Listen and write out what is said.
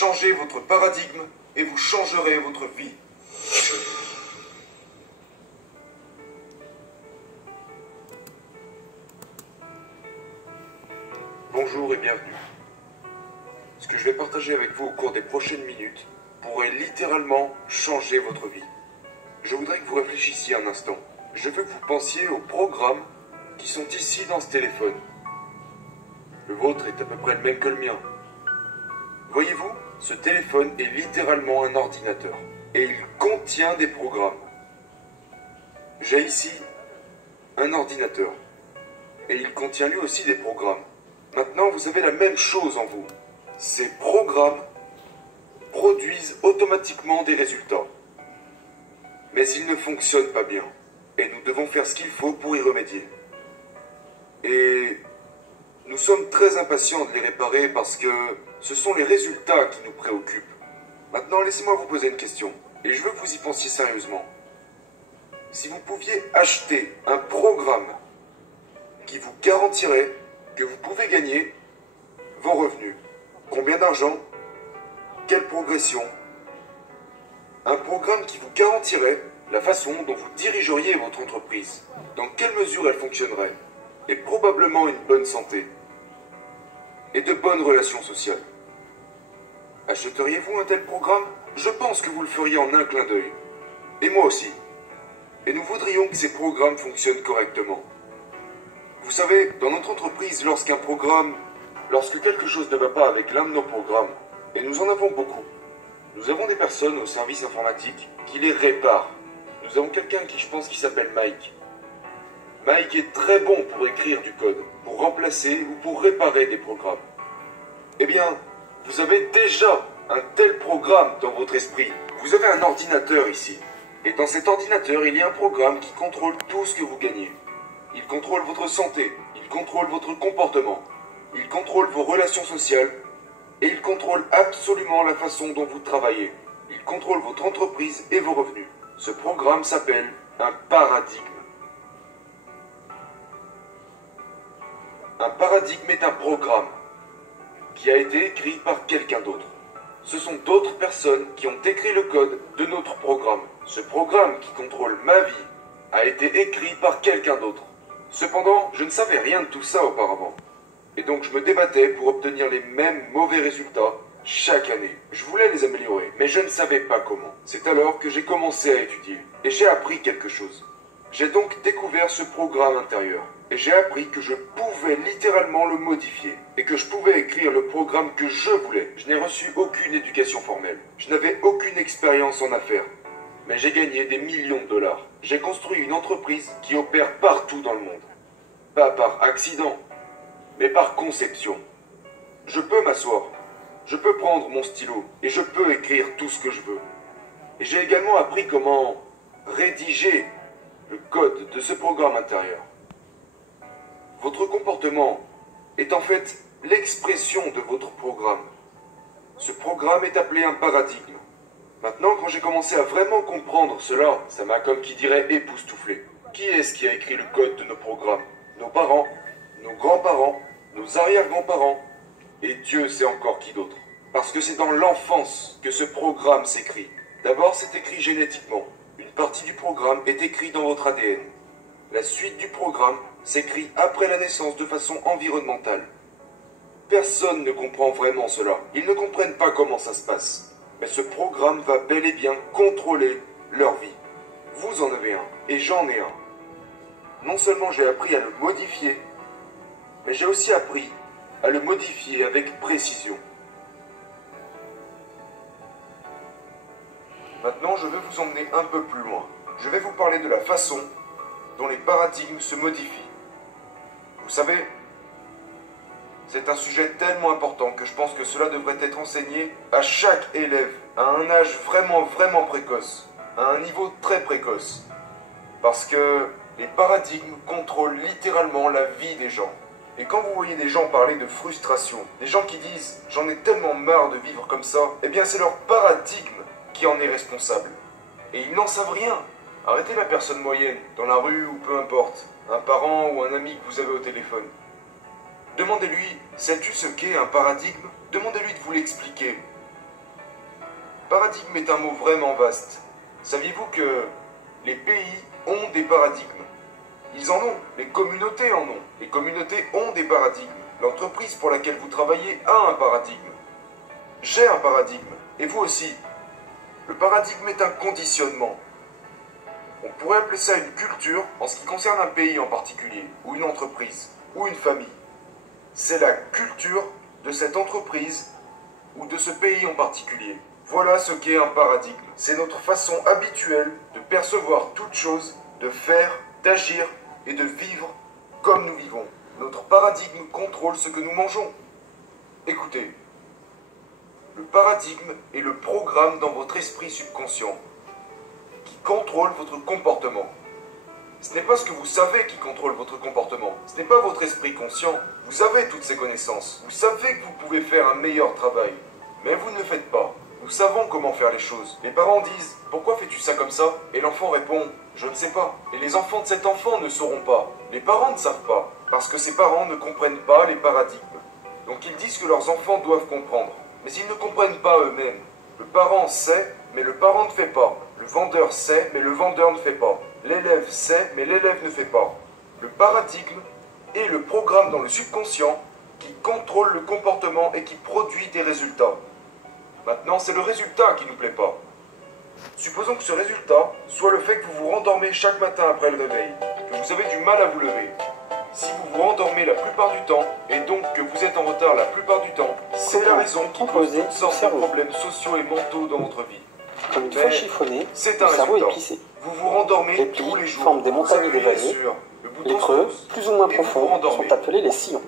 Changez votre paradigme et vous changerez votre vie. Bonjour et bienvenue. Ce que je vais partager avec vous au cours des prochaines minutes pourrait littéralement changer votre vie. Je voudrais que vous réfléchissiez un instant. Je veux que vous pensiez aux programmes qui sont ici dans ce téléphone. Le vôtre est à peu près le même que le mien. Voyez-vous, ce téléphone est littéralement un ordinateur. Et il contient des programmes. J'ai ici un ordinateur. Et il contient lui aussi des programmes. Maintenant, vous avez la même chose en vous. Ces programmes produisent automatiquement des résultats. Mais ils ne fonctionnent pas bien. Et nous devons faire ce qu'il faut pour y remédier. Et nous sommes très impatients de les réparer parce que ce sont les résultats qui nous préoccupent. Maintenant, laissez-moi vous poser une question. Et je veux que vous y pensiez sérieusement. Si vous pouviez acheter un programme qui vous garantirait que vous pouvez gagner vos revenus, combien d'argent, quelle progression, un programme qui vous garantirait la façon dont vous dirigeriez votre entreprise, dans quelle mesure elle fonctionnerait, et probablement une bonne santé, et de bonnes relations sociales. Achèteriez-vous un tel programme? Je pense que vous le feriez en un clin d'œil. Et moi aussi. Et nous voudrions que ces programmes fonctionnent correctement. Vous savez, dans notre entreprise, lorsque quelque chose ne va pas avec l'un de nos programmes, et nous en avons beaucoup, nous avons des personnes au service informatique qui les réparent. Nous avons quelqu'un qui, je pense, qui s'appelle Mike. Mike est très bon pour écrire du code, pour remplacer ou pour réparer des programmes. Eh bien, vous avez déjà un tel programme dans votre esprit. Vous avez un ordinateur ici. Et dans cet ordinateur, il y a un programme qui contrôle tout ce que vous gagnez. Il contrôle votre santé, il contrôle votre comportement, il contrôle vos relations sociales, et il contrôle absolument la façon dont vous travaillez. Il contrôle votre entreprise et vos revenus. Ce programme s'appelle un paradigme. Un paradigme est un programme qui a été écrit par quelqu'un d'autre. Ce sont d'autres personnes qui ont écrit le code de notre programme. Ce programme qui contrôle ma vie a été écrit par quelqu'un d'autre. Cependant, je ne savais rien de tout ça auparavant. Et donc je me débattais pour obtenir les mêmes mauvais résultats chaque année. Je voulais les améliorer, mais je ne savais pas comment. C'est alors que j'ai commencé à étudier. Et j'ai appris quelque chose. J'ai donc découvert ce programme intérieur. Et j'ai appris que je pouvais littéralement le modifier. Et que je pouvais écrire le programme que je voulais. Je n'ai reçu aucune éducation formelle. Je n'avais aucune expérience en affaires. Mais j'ai gagné des millions de dollars. J'ai construit une entreprise qui opère partout dans le monde. Pas par accident, mais par conception. Je peux m'asseoir. Je peux prendre mon stylo. Et je peux écrire tout ce que je veux. Et j'ai également appris comment rédiger le code de ce programme intérieur. Votre comportement est en fait l'expression de votre programme. Ce programme est appelé un paradigme. Maintenant, quand j'ai commencé à vraiment comprendre cela, ça m'a, comme qui dirait, époustouflé. Qui est-ce qui a écrit le code de nos programmes? Nos parents, nos grands-parents, nos arrière-grands-parents, et Dieu sait encore qui d'autre. Parce que c'est dans l'enfance que ce programme s'écrit. D'abord, c'est écrit génétiquement. Une partie du programme est écrite dans votre ADN. La suite du programme s'écrit après la naissance de façon environnementale. Personne ne comprend vraiment cela. Ils ne comprennent pas comment ça se passe. Mais ce programme va bel et bien contrôler leur vie. Vous en avez un, et j'en ai un. Non seulement j'ai appris à le modifier, mais j'ai aussi appris à le modifier avec précision. Maintenant, je vais vous emmener un peu plus loin. Je vais vous parler de la façon dont les paradigmes se modifient. Vous savez, c'est un sujet tellement important que je pense que cela devrait être enseigné à chaque élève, à un âge vraiment précoce, à un niveau très précoce. Parce que les paradigmes contrôlent littéralement la vie des gens. Et quand vous voyez des gens parler de frustration, des gens qui disent « j'en ai tellement marre de vivre comme ça », eh bien c'est leur paradigme qui en est responsable. Et ils n'en savent rien. Arrêtez la personne moyenne, dans la rue ou peu importe, un parent ou un ami que vous avez au téléphone. Demandez-lui, sais-tu ce qu'est un paradigme? Demandez-lui de vous l'expliquer. Paradigme est un mot vraiment vaste. Saviez-vous que les pays ont des paradigmes? Ils en ont, les communautés en ont. Les communautés ont des paradigmes. L'entreprise pour laquelle vous travaillez a un paradigme. J'ai un paradigme, et vous aussi. Le paradigme est un conditionnement. On pourrait appeler ça une culture en ce qui concerne un pays en particulier, ou une entreprise, ou une famille. C'est la culture de cette entreprise ou de ce pays en particulier. Voilà ce qu'est un paradigme. C'est notre façon habituelle de percevoir toute chose, de faire, d'agir et de vivre comme nous vivons. Notre paradigme contrôle ce que nous mangeons. Écoutez, le paradigme est le programme dans votre esprit subconscient qui contrôle votre comportement. Ce n'est pas ce que vous savez qui contrôle votre comportement. Ce n'est pas votre esprit conscient. Vous avez toutes ces connaissances. Vous savez que vous pouvez faire un meilleur travail. Mais vous ne le faites pas. Nous savons comment faire les choses. Les parents disent « Pourquoi fais-tu ça comme ça ?» Et l'enfant répond « Je ne sais pas ». Et les enfants de cet enfant ne sauront pas. Les parents ne savent pas. Parce que ces parents ne comprennent pas les paradigmes. Donc ils disent que leurs enfants doivent comprendre. Mais ils ne comprennent pas eux-mêmes. Le parent sait, mais le parent ne fait pas. Le vendeur sait, mais le vendeur ne fait pas. L'élève sait, mais l'élève ne fait pas. Le paradigme est le programme dans le subconscient qui contrôle le comportement et qui produit des résultats. Maintenant, c'est le résultat qui ne nous plaît pas. Supposons que ce résultat soit le fait que vous vous rendormez chaque matin après le réveil, que vous avez du mal à vous lever. Si vous vous rendormez la plupart du temps, et donc que vous êtes en retard la plupart du temps, c'est la raison qui cause toutes sortes de problèmes sociaux et mentaux dans votre vie. Comme une fois chiffonné, c'est un le cerveau est résultat. plissé. Vous vous rendormez Les plis tous les jours. forment des montagnes Vous appuyez d'évaliers. sur le bouton Les creux, snooze plus ou moins et vous vous profonds, rendormez. sont appelés les sillons.